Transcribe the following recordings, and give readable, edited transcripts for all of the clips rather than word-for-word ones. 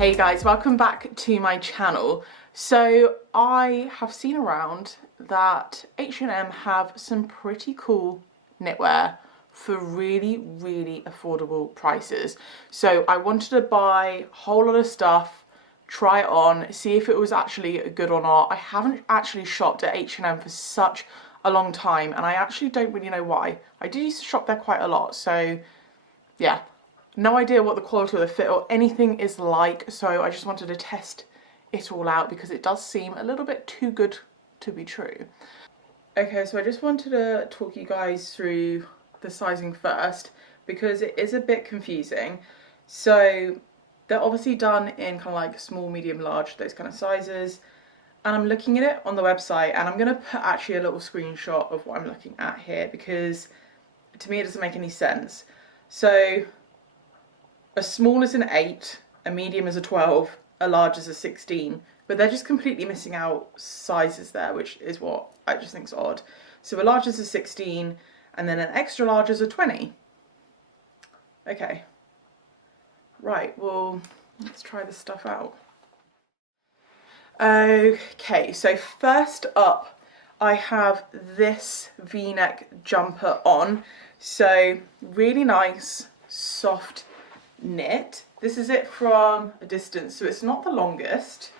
Hey guys, welcome back to my channel. So I have seen around that H&M have some pretty cool knitwear for really affordable prices. So I wanted to buy a whole lot of stuff, try it on, see if it was actually good or not. I haven't actually shopped at H&M for such a long time, and I actually don't really know why. I do used to shop there quite a lot, so yeah. No idea what the quality or the fit or anything is like, so I just wanted to test it all out because it does seem a little bit too good to be true. Okay, so I just wanted to talk you guys through the sizing first because it is a bit confusing. So they're obviously done in kind of like small, medium, large, those kind of sizes. And I'm looking at it on the website, and I'm going to put actually a little screenshot of what I'm looking at here because to me it doesn't make any sense. So a small is an 8, a medium is a 12, a large is a 16, but they're just completely missing out sizes there, which is what I just think is odd. So a large is a 16, and then an extra large is a 20. Okay. Right, well, let's try this stuff out. Okay, so first up, I have this V-neck jumper on. So really nice, soft knit. This is it from a distance, so it's not the longest.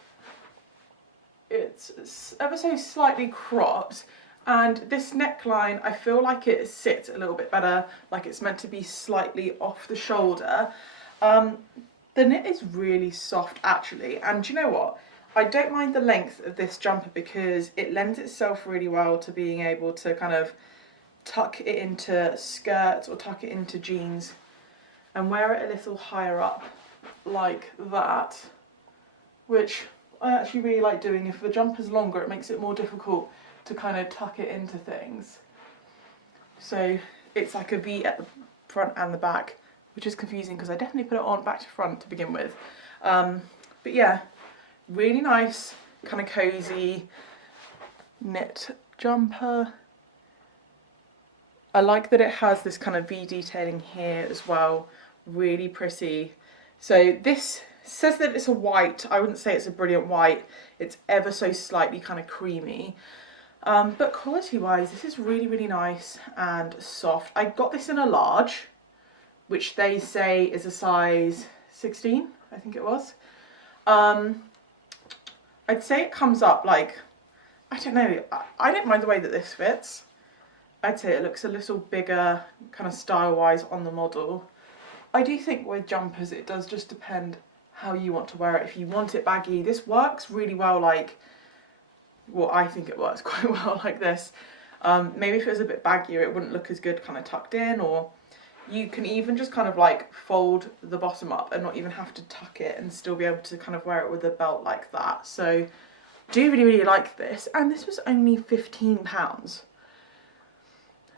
It's ever so slightly cropped, and this neckline, I feel like it sits a little bit better, like it's meant to be slightly off the shoulder. The knit is really soft actually, and do you know what? I don't mind the length of this jumper because it lends itself really well to being able to kind of tuck it into skirts or tuck it into jeans and wear it a little higher up like that, which I actually really like doing. If the jumper's longer, it makes it more difficult to kind of tuck it into things. So it's like a V at the front and the back, which is confusing because I definitely put it on back to front to begin with. But yeah, really nice, kind of cozy knit jumper. I like that it has this kind of V detailing here as well, really pretty. So this says that it's a white. I wouldn't say it's a brilliant white. It's ever so slightly kind of creamy. But quality wise, this is really nice and soft. I got this in a large, which they say is a size 16, I think it was. I'd say it comes up like, I don't know, I don't mind the way that this fits. I'd say it looks a little bigger kind of style-wise on the model. I do think with jumpers it does just depend how you want to wear it. If you want it baggy, this works really well, like, well, I think it works quite well like this. Maybe if it was a bit baggier it wouldn't look as good kind of tucked in, or you can even just kind of like fold the bottom up and not even have to tuck it and still be able to kind of wear it with a belt like that. So do really like this, and this was only £15.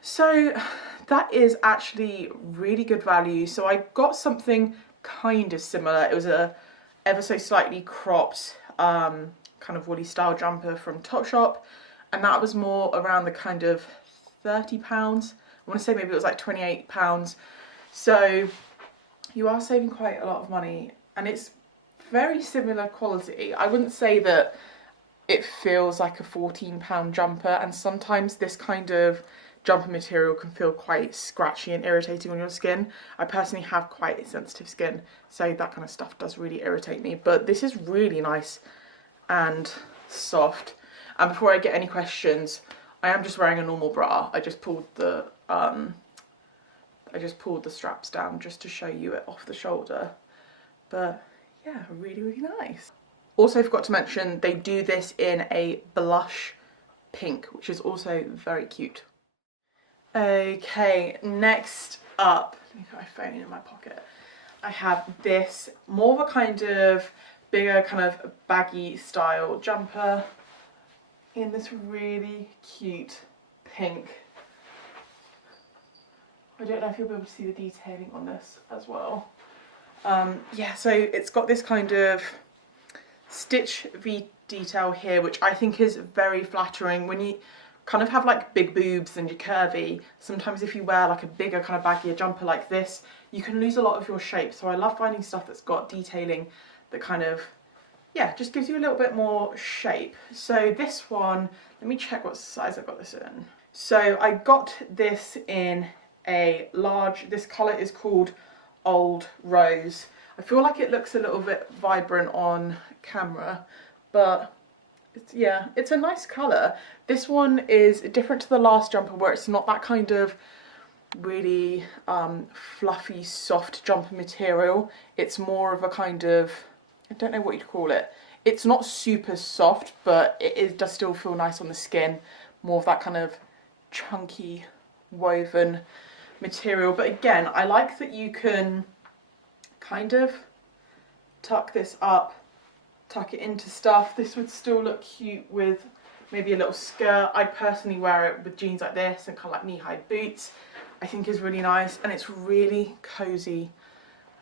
So that is actually really good value. So I got something kind of similar. It was a ever so slightly cropped kind of woolly style jumper from Topshop, and that was more around the kind of £30. I want to say maybe it was like £28. So you are saving quite a lot of money, and it's very similar quality. I wouldn't say that it feels like a £14 jumper, and sometimes this kind of jumper material can feel quite scratchy and irritating on your skin. I personally have quite sensitive skin, so that kind of stuff does really irritate me, but this is really nice and soft. And before I get any questions, I am just wearing a normal bra. I just pulled the straps down just to show you it off the shoulder. But yeah, really nice. Also forgot to mention they do this in a blush pink, which is also very cute. Okay, next up, let me put my phone in my pocket. I have this more of a kind of bigger kind of baggy style jumper in this really cute pink. I don't know if you'll be able to see the detailing on this as well. Yeah, so it's got this kind of stitch V detail here, which I think is very flattering. When you kind of have like big boobs and you're curvy, sometimes if you wear like a bigger kind of baggier jumper like this, you can lose a lot of your shape. So I love finding stuff that's got detailing that kind of, yeah, just gives you a little bit more shape. So this one, let me check what size I got this in. So I got this in a large, this colour is called Old Rose. I feel like it looks a little bit vibrant on camera, but it's, yeah, it's a nice colour. This one is different to the last jumper where it's not that kind of really fluffy, soft jumper material. It's more of a kind of, I don't know what you'd call it. It's not super soft, but it does still feel nice on the skin. More of that kind of chunky woven material. But again, I like that you can kind of tuck this up, tuck it into stuff. This would still look cute with maybe a little skirt. I'd personally wear it with jeans like this and kind of like knee-high boots. I think is really nice, and it's really cozy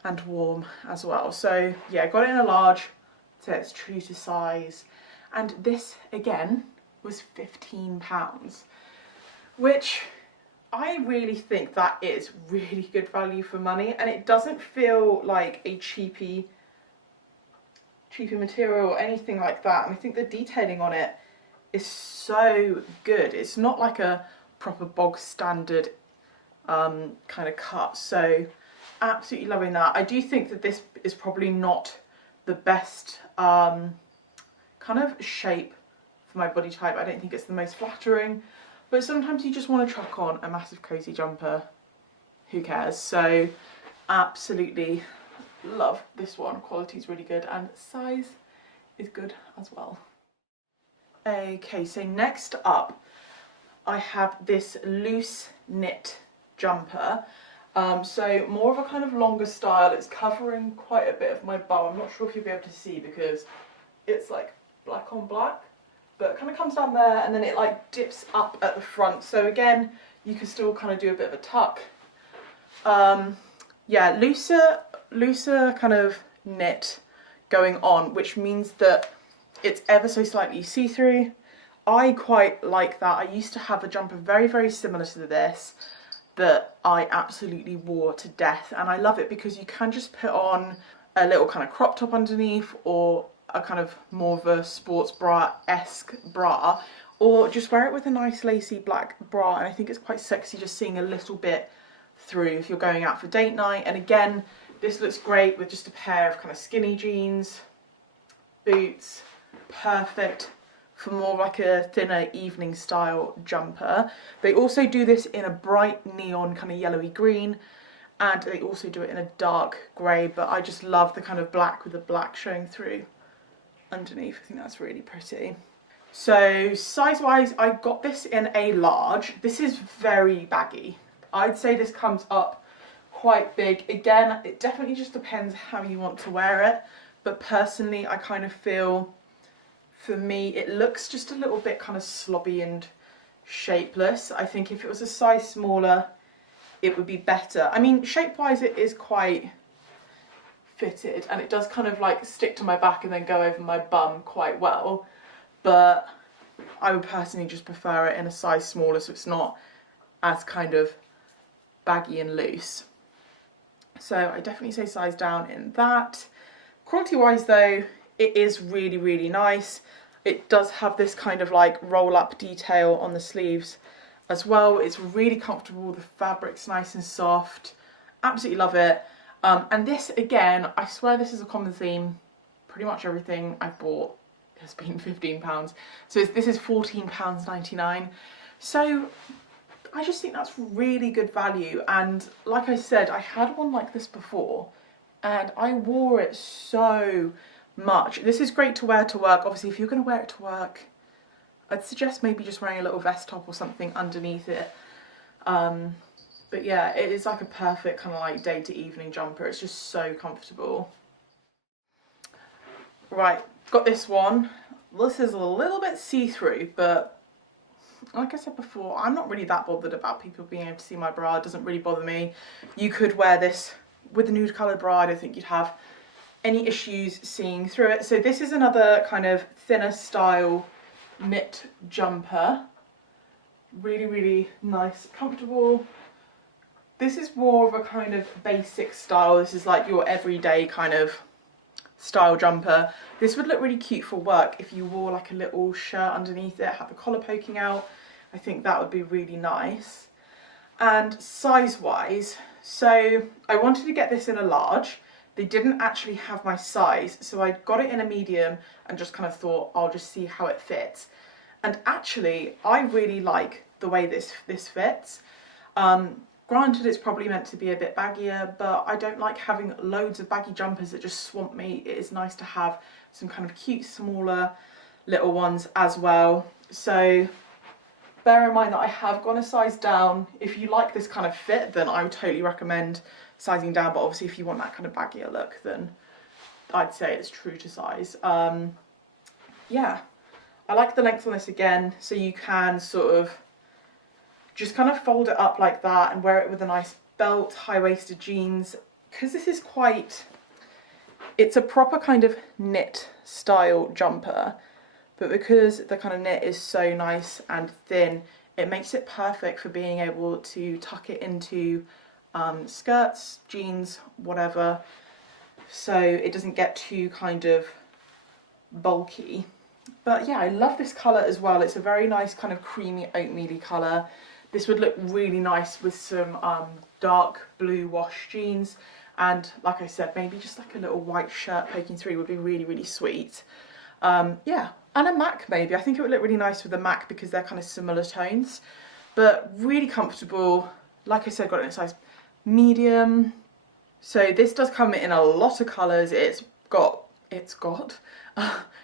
and warm as well. So yeah, got it in a large, so it's true to size. And this again was £15, which I really think that is really good value for money, and it doesn't feel like a cheapy material or anything like that. And I think the detailing on it is so good. It's not like a proper bog standard kind of cut, so absolutely loving that. I do think that this is probably not the best kind of shape for my body type. I don't think it's the most flattering, but sometimes you just want to chuck on a massive cozy jumper. Who cares? So absolutely love this one. Quality is really good and size is good as well. Okay, so next up I have this loose knit jumper. So more of a kind of longer style. It's covering quite a bit of my bum. I'm not sure if you'll be able to see because it's like black on black, but it kind of comes down there and then it like dips up at the front. So again, you can still kind of do a bit of a tuck. Yeah, looser kind of knit going on, which means that it's ever so slightly see-through. I quite like that. I used to have a jumper very, very similar to this that I absolutely wore to death, and I love it because you can just put on a little kind of crop top underneath, or a kind of more of a sports bra-esque bra, or just wear it with a nice lacy black bra, and I think it's quite sexy just seeing a little bit through if you're going out for date night. And again, this looks great with just a pair of kind of skinny jeans, boots, perfect for more like a thinner evening style jumper. They also do this in a bright neon kind of yellowy green, and they also do it in a dark grey, but I just love the kind of black with the black showing through underneath. I think that's really pretty. So size wise, I got this in a large. This is very baggy. I'd say this comes up quite big. Again, it definitely just depends how you want to wear it, but personally I kind of feel, for me, it looks just a little bit kind of slobby and shapeless. I think if it was a size smaller, it would be better. I mean, shape-wise, it is quite fitted, and it does kind of like stick to my back and then go over my bum quite well. But I would personally just prefer it in a size smaller, so it's not as kind of baggy and loose. So I definitely say size down in that. Quality-wise, though, it is really, really nice. It does have this kind of like roll-up detail on the sleeves as well. It's really comfortable. The fabric's nice and soft. Absolutely love it. And this, again, I swear this is a common theme. Pretty much everything I've bought has been £15. So this is £14.99. So I just think that's really good value. And like I said, I had one like this before and I wore it so much. This is great to wear to work. Obviously, if you're going to wear it to work, I'd suggest maybe just wearing a little vest top or something underneath it. But yeah, it is like a perfect kind of like day to evening jumper. It's just so comfortable. Right, got this one. This is a little bit see-through, but like I said before, I'm not really that bothered about people being able to see my bra. It doesn't really bother me. You could wear this with a nude coloured bra. I don't think you'd have any issues seeing through it. So this is another kind of thinner style knit jumper. Really, really nice, comfortable. This is more of a kind of basic style. This is like your everyday kind of style jumper. This would look really cute for work if you wore like a little shirt underneath it, had the collar poking out. I think that would be really nice. And size wise, so I wanted to get this in a large. They didn't actually have my size, so I got it in a medium and just kind of thought I'll just see how it fits. And actually I really like the way this fits. Granted, it's probably meant to be a bit baggier, but I don't like having loads of baggy jumpers that just swamp me. It is nice to have some kind of cute, smaller little ones as well. So bear in mind that I have gone a size down. If you like this kind of fit, then I would totally recommend sizing down. But obviously if you want that kind of baggier look, then I'd say it's true to size. Yeah, I like the length on this again. So you can sort of just kind of fold it up like that and wear it with a nice belt, high-waisted jeans, because this is quite, it's a proper kind of knit style jumper, but because the kind of knit is so nice and thin, it makes it perfect for being able to tuck it into skirts, jeans, whatever, so it doesn't get too kind of bulky. But yeah, I love this colour as well. It's a very nice kind of creamy oatmeal-y colour. This would look really nice with some dark blue wash jeans, and like I said, maybe just like a little white shirt poking through would be really, really sweet. Yeah, and a MAC maybe. I think it would look really nice with a MAC because they're kind of similar tones, but really comfortable. Like I said, got it in a size medium. So this does come in a lot of colours.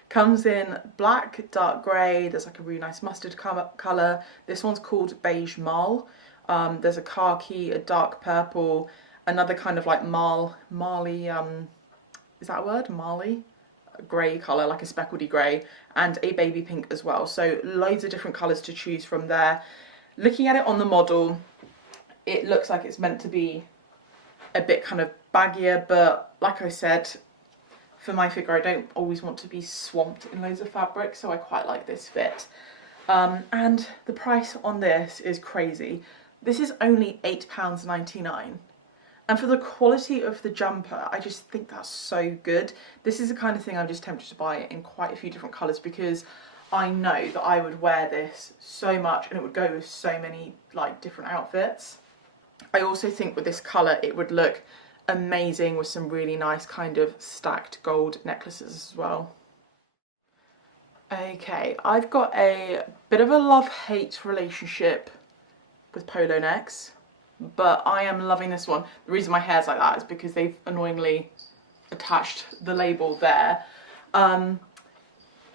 Comes in black, dark grey, there's like a really nice mustard colour. This one's called Beige Marl. There's a khaki, a dark purple, another kind of like marley, is that a word? Marley? Grey colour, like a speckledy grey, and a baby pink as well. So loads of different colours to choose from there. Looking at it on the model, it looks like it's meant to be a bit kind of baggier, but like I said, for my figure, I don't always want to be swamped in loads of fabric, so I quite like this fit. And the price on this is crazy. This is only £8.99. And for the quality of the jumper, I just think that's so good. This is the kind of thing I'm just tempted to buy in quite a few different colours, because I know that I would wear this so much and it would go with so many like different outfits. I also think with this colour it would look amazing with some really nice kind of stacked gold necklaces as well. Okay, I've got a bit of a love-hate relationship with polo necks, but I am loving this one. The reason my hair's like that is because they've annoyingly attached the label there.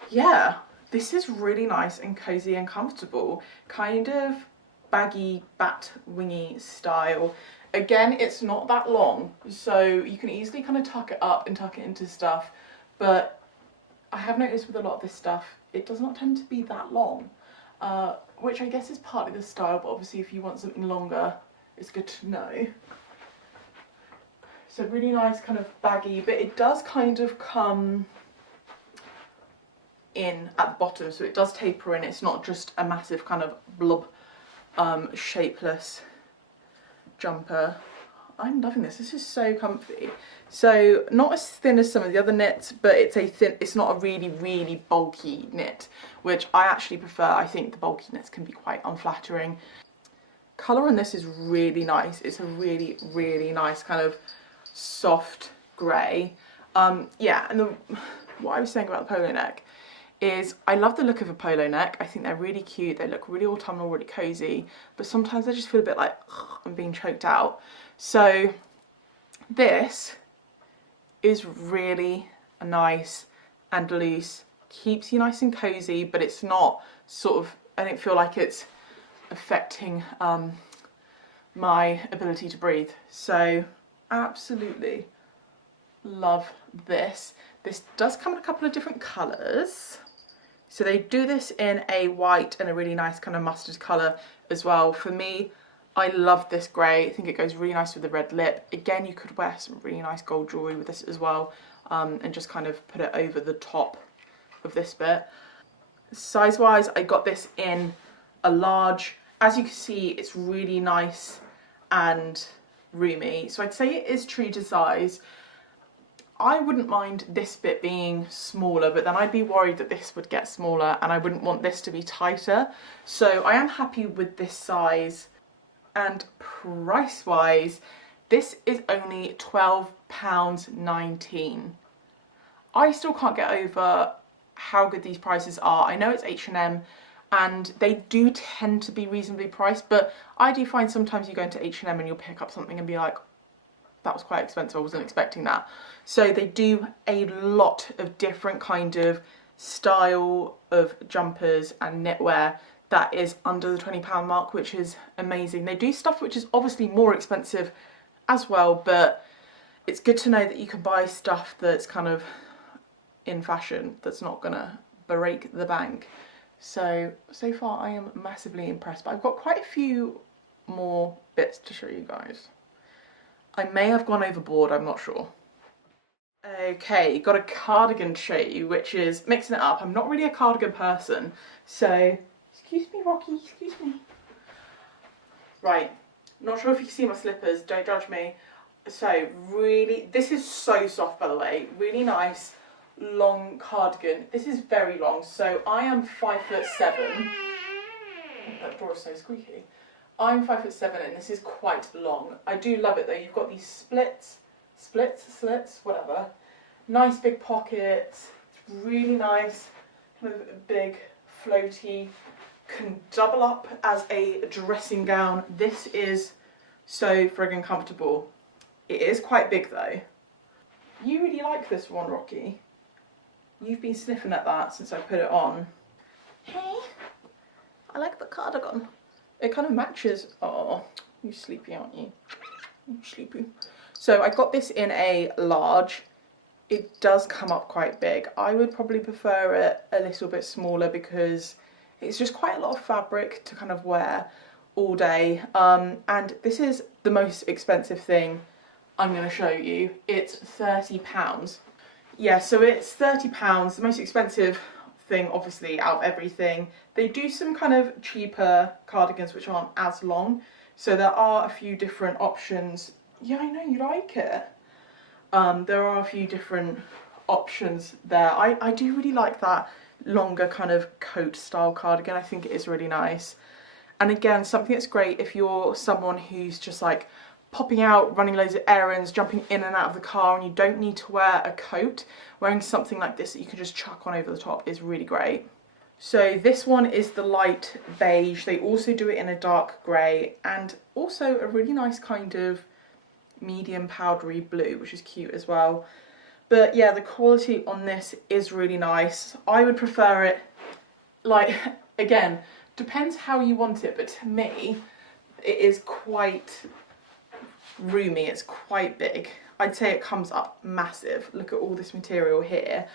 Yeah, this is really nice and cozy and comfortable, kind of baggy bat wingy style. Again, it's not that long, so you can easily kind of tuck it up and tuck it into stuff, but I have noticed with a lot of this stuff, it does not tend to be that long, which I guess is partly the style, but obviously if you want something longer, it's good to know. So really nice kind of baggy, but it does kind of come in at the bottom, so it does taper in. It's not just a massive kind of blob, shapeless jumper. I'm loving this. This is so comfy. So not as thin as some of the other knits, but it's not a really, really bulky knit, which I actually prefer. I think the bulky knits can be quite unflattering. Colour on this is really nice. It's a really, really nice kind of soft grey. Yeah, and what I was saying about the polo neck is I love the look of a polo neck. I think they're really cute. They look really autumnal, really cozy, but sometimes I just feel a bit like I'm being choked out. So this is really nice and loose, keeps you nice and cozy, but it's not sort of, I don't feel like it's affecting my ability to breathe. So absolutely love this. This does come in a couple of different colours. So they do this in a white and a really nice kind of mustard colour as well. For me, I love this grey. I think it goes really nice with the red lip. Again, you could wear some really nice gold jewellery with this as well, and just kind of put it over the top of this bit. Size wise, I got this in a large. As you can see, it's really nice and roomy. So I'd say it is true to size. I wouldn't mind this bit being smaller, but then I'd be worried that this would get smaller and I wouldn't want this to be tighter. So I am happy with this size. And price wise, this is only £12.19. I still can't get over how good these prices are. I know it's H&M and they do tend to be reasonably priced, but I do find sometimes you go into H&M and you'll pick up something and be like, that was quite expensive, I wasn't expecting that. So they do a lot of different kind of style of jumpers and knitwear that is under the £20 mark, which is amazing. They do stuff which is obviously more expensive as well, but it's good to know that you can buy stuff that's kind of in fashion, that's not gonna break the bank. So far I am massively impressed, but I've got quite a few more bits to show you guys. I may have gone overboard, I'm not sure. Okay, got a cardigan to show you, which is mixing it up. I'm not really a cardigan person, so, excuse me Rocky, excuse me. Right, not sure if you can see my slippers, don't judge me. So really, this is so soft by the way, really nice long cardigan. This is very long, so I am 5'7". That door is so squeaky. I'm 5'7" and this is quite long. I do love it though. You've got these slits, whatever. Nice big pockets. It's really nice, kind of big, floaty. Can double up as a dressing gown. This is so friggin' comfortable. It is quite big though. You really like this one, Rocky. You've been sniffing at that since I put it on. Hey, I like the cardigan. It kind of matches. Oh, you're sleepy, aren't you? You're sleepy. So I got this in a large. It does come up quite big. I would probably prefer it a little bit smaller because it's just quite a lot of fabric to kind of wear all day. And this is the most expensive thing I'm going to show you. It's £30. Yeah, so it's £30, the most expensive thing obviously out of everything. They do some kind of cheaper cardigans which aren't as long, so there are a few different options. Yeah, I know you like it. There are a few different options there. I do really like that longer kind of coat style cardigan. I think it is really nice. And again, something that's great if you're someone who's just like popping out, running loads of errands, jumping in and out of the car, and you don't need to wear a coat. Wearing something like this that you can just chuck on over the top is really great. So this one is the light beige. They also do it in a dark grey and also a really nice kind of medium powdery blue, which is cute as well. But yeah, the quality on this is really nice. I would prefer it, like, again, depends how you want it, but to me, it is quite roomy, it's quite big. I'd say it comes up massive. Look at all this material here.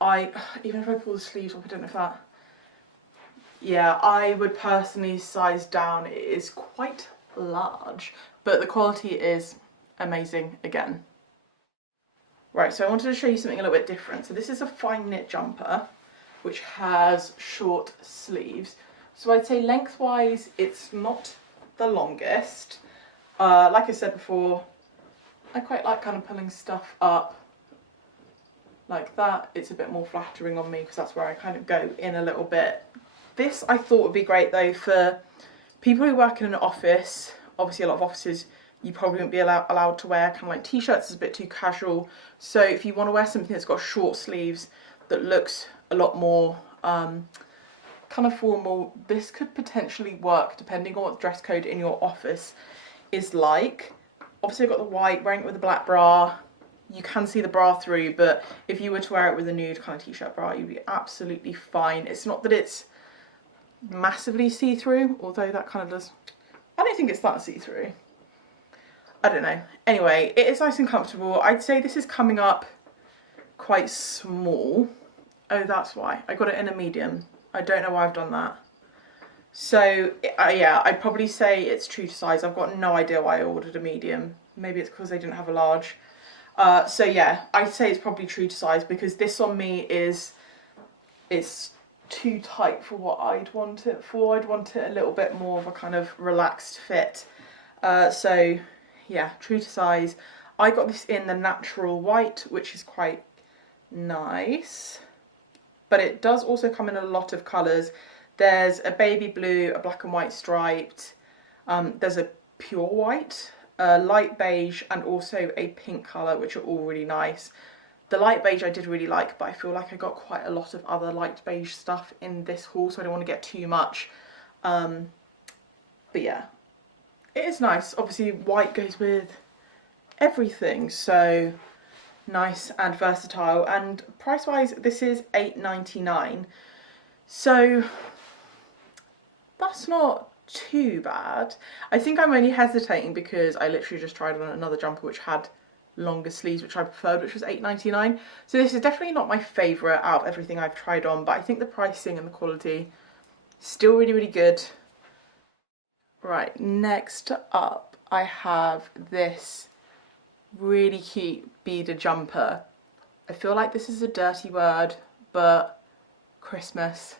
Even if I pull the sleeves up, I don't know if that, yeah, I would personally size down. It is quite large, but the quality is amazing again. Right, so I wanted to show you something a little bit different. So this is a fine knit jumper, which has short sleeves. So I'd say lengthwise, it's not the longest. Like I said before, I quite like kind of pulling stuff up like that. It's a bit more flattering on me because that's where I kind of go in a little bit. This I thought would be great though for people who work in an office. Obviously a lot of offices you probably wouldn't be allowed to wear kind of like t-shirts, is a bit too casual. So if you want to wear something that's got short sleeves that looks a lot more kind of formal, this could potentially work depending on what the dress code in your office is like. Obviously I've got the white, wearing it with a black bra. You can see the bra through, but if you were to wear it with a nude kind of t-shirt bra, you'd be absolutely fine. It's not that it's massively see-through, although that kind of does. I don't think it's that see-through. I don't know. Anyway, it is nice and comfortable. I'd say this is coming up quite small. Oh, that's why. I got it in a medium. I don't know why I've done that. So, yeah, I'd probably say it's true to size. I've got no idea why I ordered a medium. Maybe it's because they didn't have a large. So, yeah, I'd say it's probably true to size because this on me it's too tight for what I'd want it for. I'd want it a little bit more of a kind of relaxed fit. So, yeah, true to size. I got this in the natural white, which is quite nice, but it does also come in a lot of colours. There's a baby blue, a black and white striped, there's a pure white, a light beige, and also a pink colour, which are all really nice. The light beige I did really like, but I feel like I got quite a lot of other light beige stuff in this haul, so I don't want to get too much. But yeah, it is nice. Obviously white goes with everything, so nice and versatile. And price wise, this is £8.99, so that's not too bad. I think I'm only hesitating because I literally just tried on another jumper which had longer sleeves, which I preferred, which was £8.99. So this is definitely not my favourite out of everything I've tried on, but I think the pricing and the quality still really, really good. Right, next up I have this really cute beaded jumper. I feel like this is a dirty word, but Christmas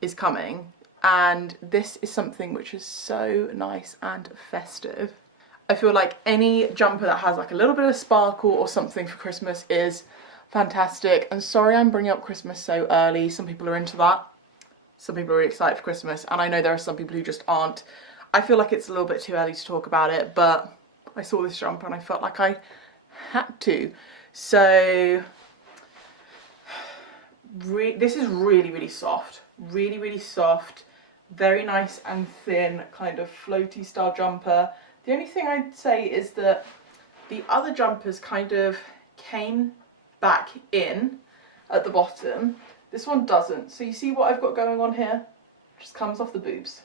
is coming, and this is something which is so nice and festive. I feel like any jumper that has like a little bit of sparkle or something for Christmas is fantastic. And sorry I'm bringing up Christmas so early, some people are into that, some people are really excited for Christmas, and I know there are some people who just aren't. I feel like it's a little bit too early to talk about it, but I saw this jumper and I felt like I had to. So this is really, really soft, really, really soft, very nice and thin, kind of floaty style jumper. The only thing I'd say is that the other jumpers kind of came back in at the bottom. This one doesn't. So you see what I've got going on here? Just comes off the boobs.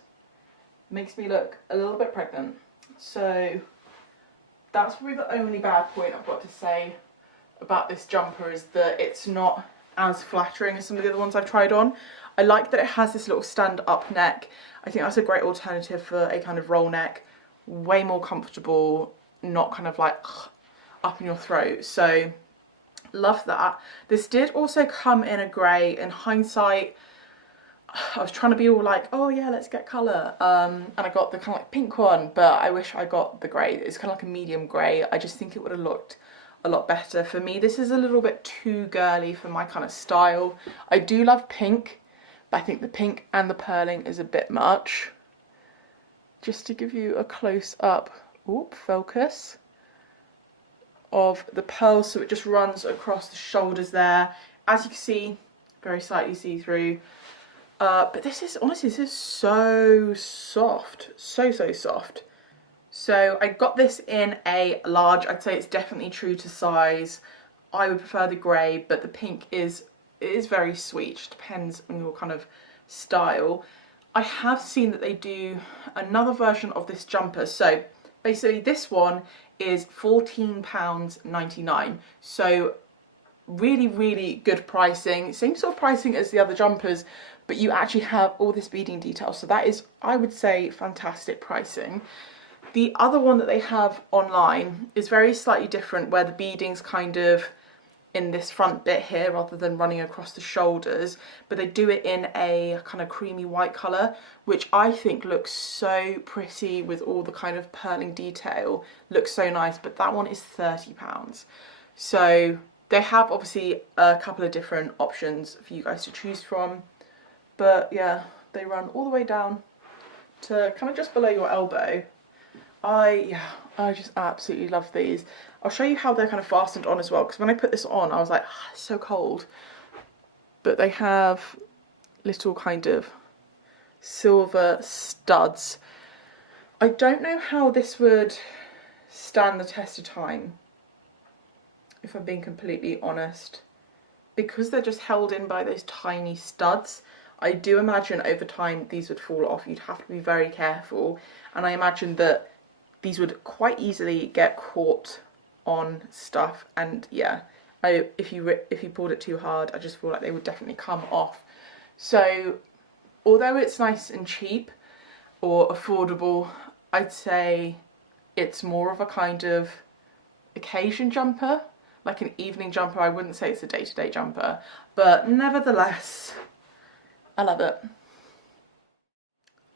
Makes me look a little bit pregnant. So that's probably the only bad point I've got to say about this jumper, is that it's not as flattering as some of the other ones I've tried on. I like that it has this little stand up neck. I think that's a great alternative for a kind of roll neck. Way more comfortable, not kind of like up in your throat. So love that. This did also come in a grey. In hindsight, I was trying to be all like, oh yeah, let's get colour, and I got the kind of like pink one, but I wish I got the grey. It's kind of like a medium grey. I just think it would have looked a lot better. For me, this is a little bit too girly for my kind of style. I do love pink, but I think the pink and the purling is a bit much. Just to give you a close up, focus, of the pearls, so it just runs across the shoulders there. As you can see, very slightly see-through. But this is, honestly, this is so soft, so soft. So I got this in a large. I'd say it's definitely true to size. I would prefer the grey, but the pink is very sweet. It depends on your kind of style. I have seen that they do another version of this jumper. So basically this one is £14.99. So really, really good pricing. Same sort of pricing as the other jumpers, but you actually have all this beading detail. So that is, I would say, fantastic pricing. The other one that they have online is very slightly different, where the beading's kind of in this front bit here rather than running across the shoulders, but they do it in a kind of creamy white colour, which I think looks so pretty with all the kind of purling detail. Looks so nice, but that one is £30. So they have obviously a couple of different options for you guys to choose from, but yeah, they run all the way down to kind of just below your elbow. I just absolutely love these. I'll show you how they're kind of fastened on as well, because when I put this on I was like, oh, it's so cold. But they have little kind of silver studs. I don't know how this would stand the test of time, if I'm being completely honest, because they're just held in by those tiny studs. I do imagine over time these would fall off. You'd have to be very careful, and I imagine that these would quite easily get caught on stuff, and yeah, if you pulled it too hard, I just feel like they would definitely come off. So although it's nice and cheap or affordable, I'd say it's more of a kind of occasion jumper, like an evening jumper. I wouldn't say it's a day-to-day jumper, but nevertheless, I love it.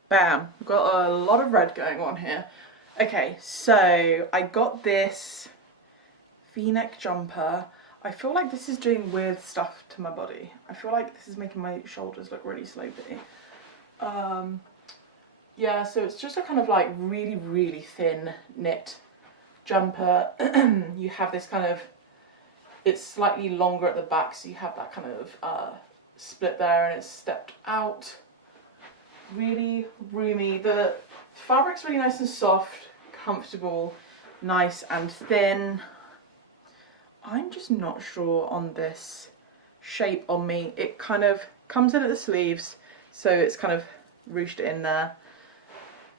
Bam, we've got a lot of red going on here. Okay, so I got this V-neck jumper. I feel like this is doing weird stuff to my body. I feel like this is making my shoulders look really slopey. Yeah, so it's just a kind of like really, really thin knit jumper. You have this kind of, it's slightly longer at the back, so you have that kind of split there, and it's stepped out. Really roomy. The fabric's really nice and soft, comfortable, nice and thin. I'm just not sure on this shape on me. It kind of comes in at the sleeves, so it's kind of ruched in there.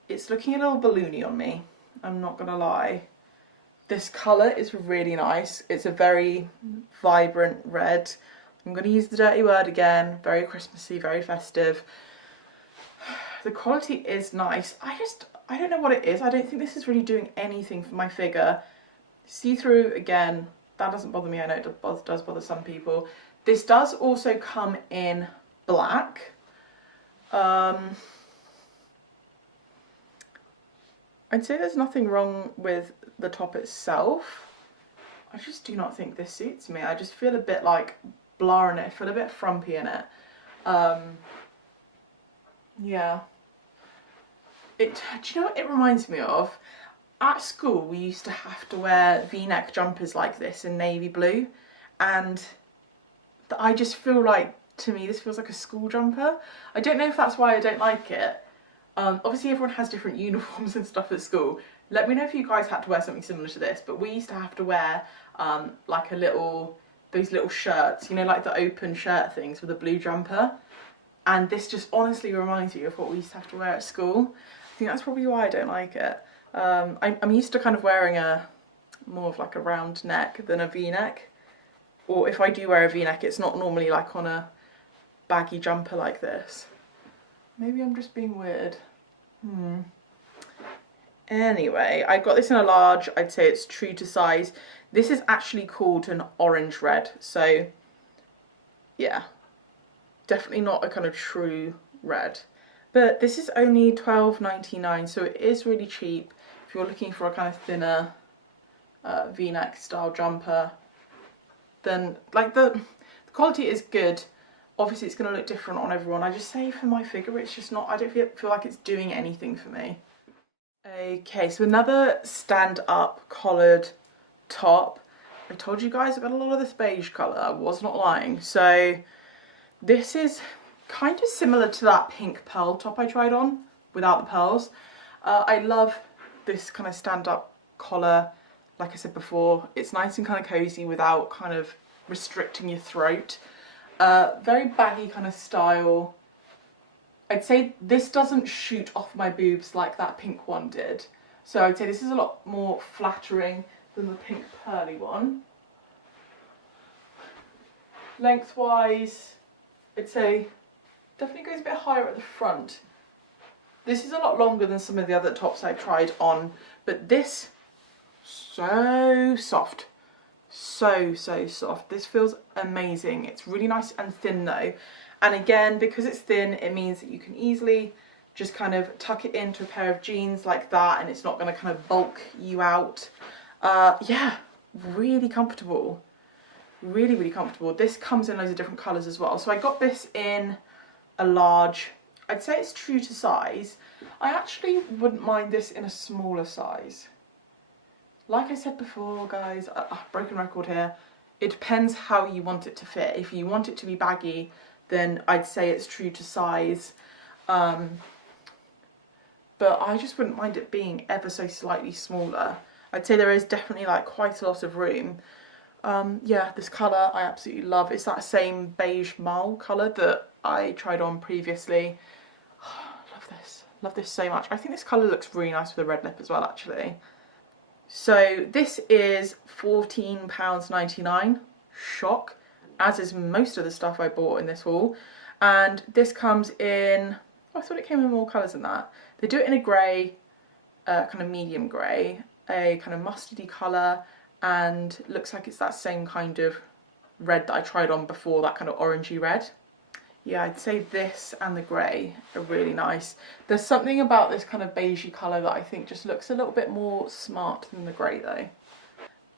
It's looking a little balloony on me, I'm not gonna lie. This colour is really nice. It's a very vibrant red. I'm gonna use the dirty word again. Very Christmassy, very festive. The quality is nice. I don't know what it is. I don't think this is really doing anything for my figure. See-through, again, that doesn't bother me. I know it does bother some people. This does also come in black. I'd say there's nothing wrong with the top itself. I just do not think this suits me. I just feel a bit like blah in it. I feel a bit frumpy in it. Yeah. Do you know what it reminds me of? At school, we used to have to wear V-neck jumpers like this in navy blue, and I just feel like, to me, this feels like a school jumper. I don't know if that's why I don't like it. Obviously everyone has different uniforms and stuff at school. Let me know if you guys had to wear something similar to this, but we used to have to wear like those little shirts, you know, like the open shirt things with a blue jumper. And this just honestly reminds me of what we used to have to wear at school. I think that's probably why I don't like it. I'm used to kind of wearing more of like a round neck than a V-neck. Or if I do wear a V-neck, it's not normally like on a baggy jumper like this. Maybe I'm just being weird. Anyway, I got this in a large. I'd say it's true to size. This is actually called an orange red. So yeah, definitely not a kind of true red. But this is only £12.99, so it is really cheap if you're looking for a kind of thinner V-neck style jumper. Then like the quality is good. Obviously it's going to look different on everyone. I just say for my figure it's just not, I don't feel like it's doing anything for me. Okay, so another stand-up collared top. I told you guys I got a lot of this beige colour, I was not lying. So this is kind of similar to that pink pearl top I tried on without the pearls. I love this kind of stand-up collar. Like I said before, it's nice and kind of cozy without kind of restricting your throat. Very baggy kind of style. I'd say this doesn't shoot off my boobs like that pink one did. So I'd say this is a lot more flattering than the pink pearly one. Lengthwise, I'd say definitely goes a bit higher at the front. This is a lot longer than some of the other tops I've tried on, but this, so soft. So soft. This feels amazing. It's really nice and thin though, and again, because it's thin, it means that you can easily just kind of tuck it into a pair of jeans like that, and it's not going to kind of bulk you out. Yeah, really comfortable. Really comfortable. This comes in loads of different colours as well. So I got this in a large. I'd say it's true to size. I actually wouldn't mind this in a smaller size. Like I said before, guys, broken record here, it depends how you want it to fit. If you want it to be baggy, then I'd say it's true to size. But I just wouldn't mind it being ever so slightly smaller. I'd say there is definitely like quite a lot of room. Yeah, this colour I absolutely love. It's that same beige marl colour that I tried on previously. Love this so much. I think this colour looks really nice with a red lip as well, actually. So this is £14.99, shock, as is most of the stuff I bought in this haul. And this comes in, oh, I thought it came in more colours than that. They do it in a grey, kind of medium grey, a kind of mustardy colour, and looks like it's that same kind of red that I tried on before, that kind of orangey red. Yeah, I'd say this and the grey are really nice. There's something about this kind of beigey colour that I think just looks a little bit more smart than the grey though.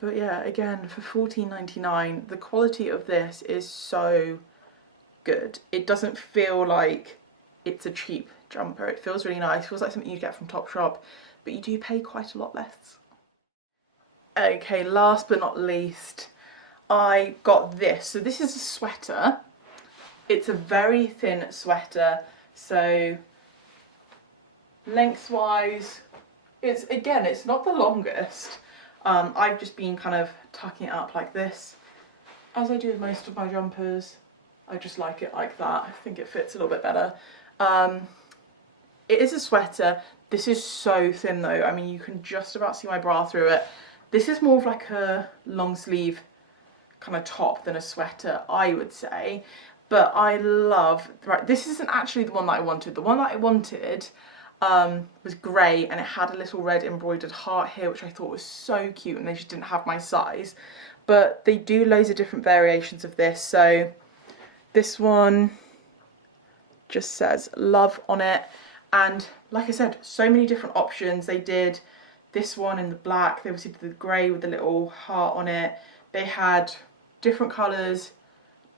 But yeah, again, for $14.99, the quality of this is so good. It doesn't feel like it's a cheap jumper. It feels really nice. It feels like something you get from Topshop, but you do pay quite a lot less. Okay, last but not least, I got this. So this is a sweater. It's a very thin sweater, so lengthwise, it's not the longest. I've just been kind of tucking it up like this, as I do with most of my jumpers. I just like it like that. I think it fits a little bit better. It is a sweater. This is so thin though. I mean, you can just about see my bra through it. This is more of like a long sleeve kind of top than a sweater, I would say. But I love, right, this isn't actually the one that I wanted. The one that I wanted was grey, and it had a little red embroidered heart here, which I thought was so cute, and they just didn't have my size. But they do loads of different variations of this. So this one just says love on it, and like I said, so many different options. They did this one in the black, they obviously did the grey with the little heart on it. They had different colours,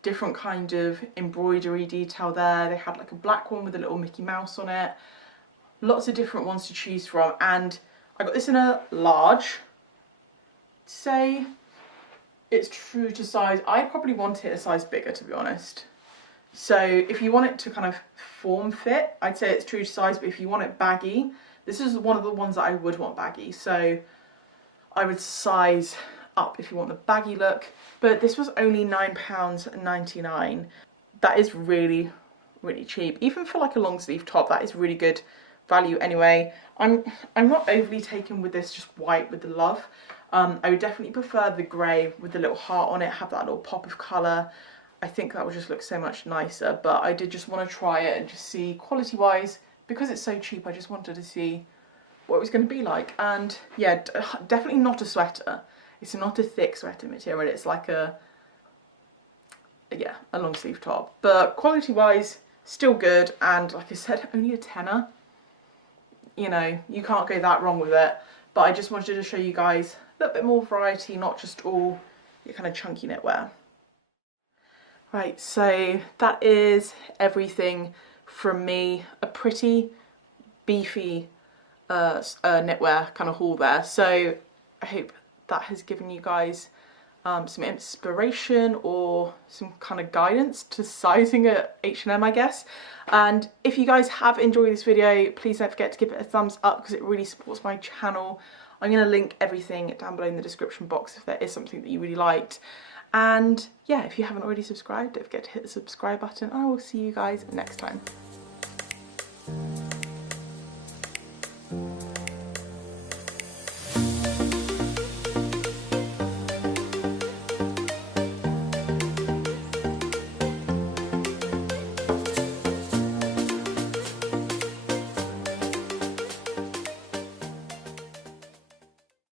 different kind of embroidery detail there. They had like a black one with a little Mickey Mouse on it. Lots of different ones to choose from, and I got this in a large. Say it's true to size. I probably want it a size bigger, to be honest. So if you want it to kind of form fit, I'd say it's true to size, but if you want it baggy, this is one of the ones that I would want baggy. So I would size up if you want the baggy look, but this was only £9.99. That is really, really cheap. Even for like a long sleeve top, that is really good value anyway. I'm not overly taken with this just white with the love. I would definitely prefer the grey with the little heart on it, have that little pop of colour. I think that would just look so much nicer, but I did just want to try it and just see quality wise, because it's so cheap, I just wanted to see what it was going to be like. And yeah, definitely not a sweater. It's not a thick sweater material, it's like a long sleeve top, but quality wise still good, and like I said, only a tenner. You know, you can't go that wrong with it. But I just wanted to show you guys a little bit more variety, not just all your kind of chunky knitwear. Right, so that is everything from me. A pretty beefy knitwear kind of haul there. So I hope that has given you guys some inspiration or some kind of guidance to sizing at H&M, I guess. And if you guys have enjoyed this video, please don't forget to give it a thumbs up, because it really supports my channel. I'm going to link everything down below in the description box if there is something that you really liked. And yeah, if you haven't already subscribed, don't forget to hit the subscribe button. I will see you guys next time.